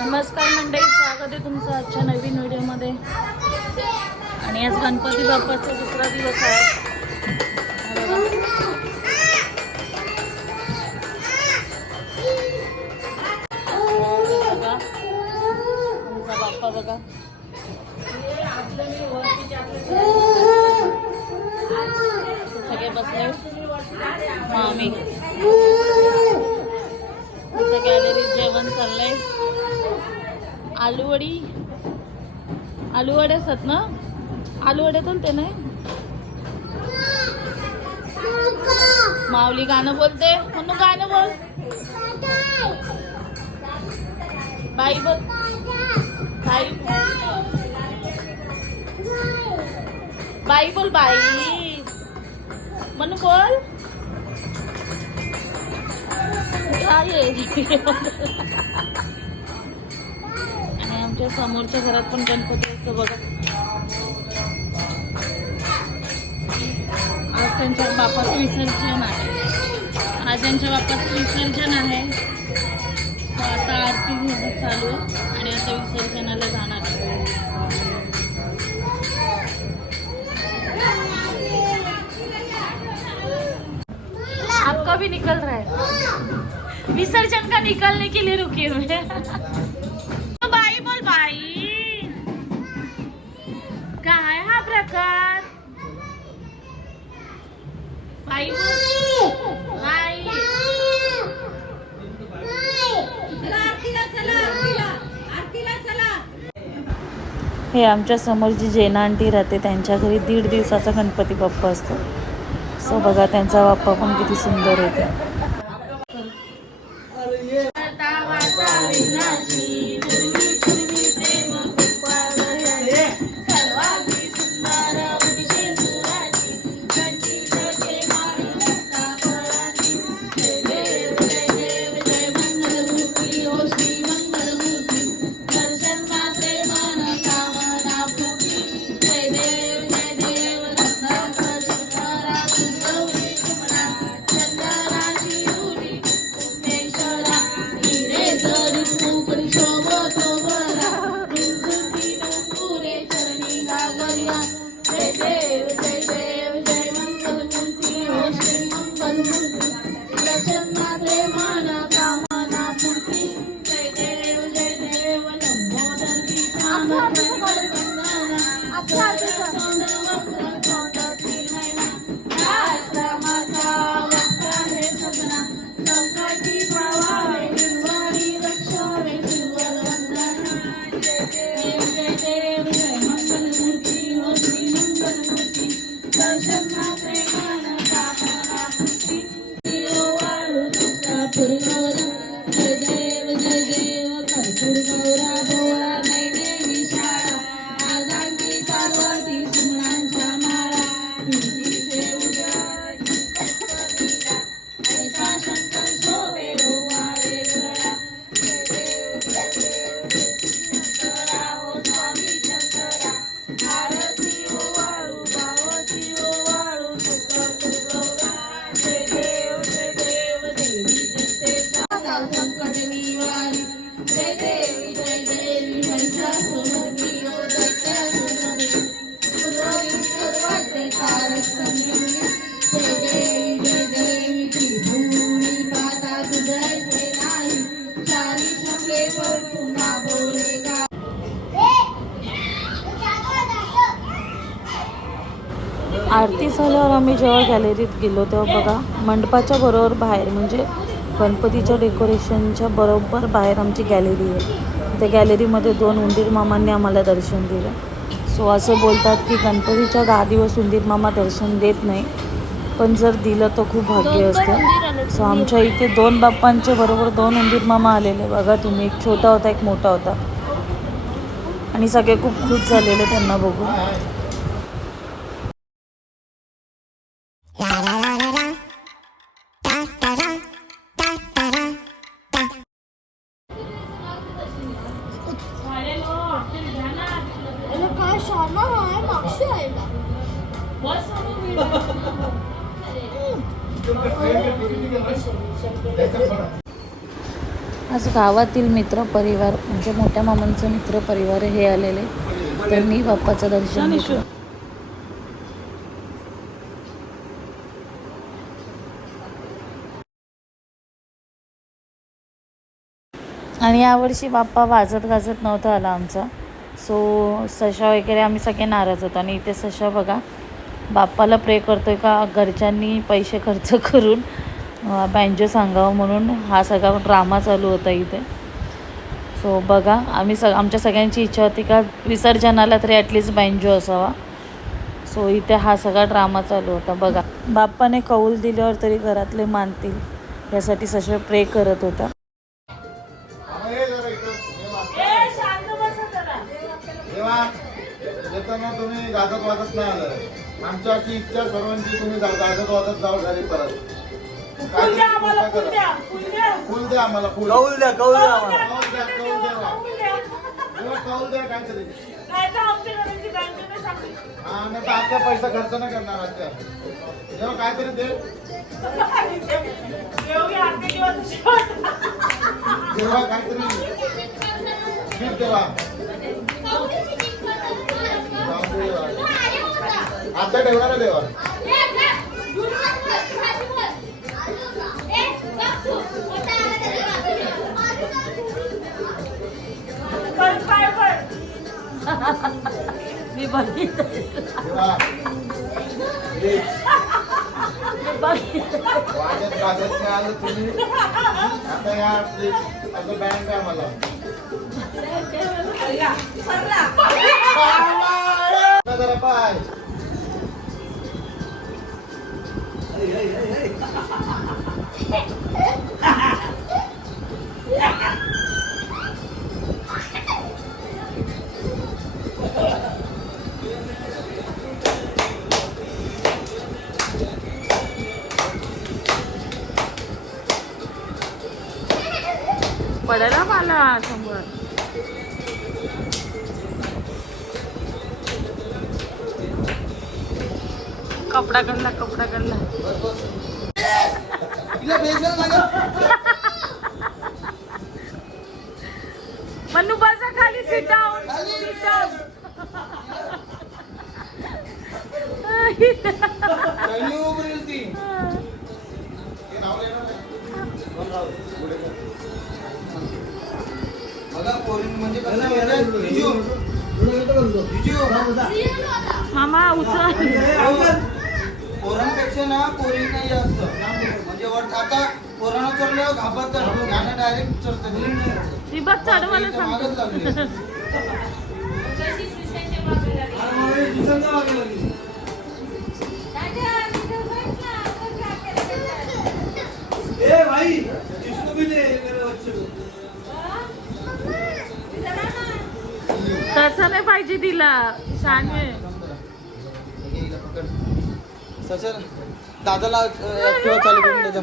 नमस्कार मंडळी, स्वागत आहे तुमचं आजच्या नवीन व्हिडिओमध्ये. आणि आज गणपती बाप्पाचा दुसरा दिवस आहे. बघा तुमचा बाप्पा बघा. सगळे बसले मामी. गॅलरीत जेवण चाललंय. आलूवडे असतात ना, आलूवडे पण ते नाही. माऊली गाणं बोलते म्हणून गाणं बोल. बाई बोल. बाई बाई बोल. बाई म्हणून बोल. आणि आमच्या समोरच्या घरात पण गणपती असतो बघा. आज त्यांच्या बाप्पाचं विसर्जन आहे. आज त्यांच्या बाप्पाचं विसर्जन आहे. आता आरती चालू आहे आणि आता विसर्जनाला जाणार आहे. आपका भी निकल रहा है. विसर्जन का निकलने के लिए रुकी हुई है. बाई बोल. बाई काय हा प्रकार. बाई बोल. बाई हे आमच्या समोर जी जेना आंटी राहते त्यांच्या घरी 1.5 दिवसाचा गणपती बाप्पा असतो. सो बघा त्यांचा बाप्पा पण किती सुंदर होता. आरती झाल्यावर आम्ही जेव्हा गॅलरीत गेलो तेव्हा बघा मंडपाच्या बरोबर बाहेर म्हणजे गणपतीच्या डेकोरेशनच्या बरोबर बाहेर आमची गॅलरी आहे. त्या गॅलरीमध्ये 2 उंदीर मामांनी आम्हाला दर्शन दिलं. सो असं बोलतात की गणपतीच्या 10 दिवस उंदीर मामा दर्शन देत नाही, पण जर दिलं तर खूप भाग्य असतं. सो आमच्या इथे 2 बाप्पांच्या बरोबर 2 उंदीर मामा आलेले बघा तुम्ही. एक छोटा होता, एक मोठा होता. आणि सगळे खूप खुश झालेले त्यांना बघून. आज गावातील मित्रपरिवार म्हणजे मोठ्या मामांचं मित्रपरिवार हे आलेले, त्यांनी बाप्पाचं दर्शन घेतलं. आणि यावर्षी बाप्पा वाजत गाजत नव्हता आला आमचा. सो सशा वगैरे आम्ही सगळे नाराज होतो. आणि इथे सशा बघा बाप्पाला प्रे करतोय का घरच्यांनी पैसे खर्च करून बँजो सांगावं म्हणून हा सगळा ड्रामा चालू होता इथे. सो बघा आम्ही आमच्या सगळ्यांची इच्छा होती का विसर्जनाला तरी ॲटलिस्ट बँजो असावा. सो इथे हा सगळा ड्रामा चालू होता. बघा बाप्पाने कौल दिल्यावर तरी घरातले मानतील यासाठी सशा प्रे करत होता. येताना तुम्ही गाजत वाजत नाही आलं. आमच्या अशी इच्छा सर्वांची तुम्ही गाजत वाजत जाऊ घरी परत. फुल द्या आम्हाला फुल. कौल द्या कौल द्या काहीतरी. हा नाही तर आता पैसा खर्च नाही करणार आजच्या. जेव्हा काहीतरी दे जेव्हा काहीतरी तेव्हा आता ठेवणार देवा. मी बघितलं वाजत गाजत नाही आलं तुम्ही आता या असं बँक आहे मला. जरा पाय पडायला मला समोर. कपडा काढला मन्नू बसा खाली. Sit down. मामा उचल. पोरांपेक्षा ना पोरी नाही जास्त म्हणजे आता पोरांना चढल्यावर घाबरतात. यानं डायरेक्ट चढतात. ती बघ चढवायला सांगतो. तसं नाही पाहिजे तिला. शाने दादाला ऍक्टिव्हा चालू करून त्याचा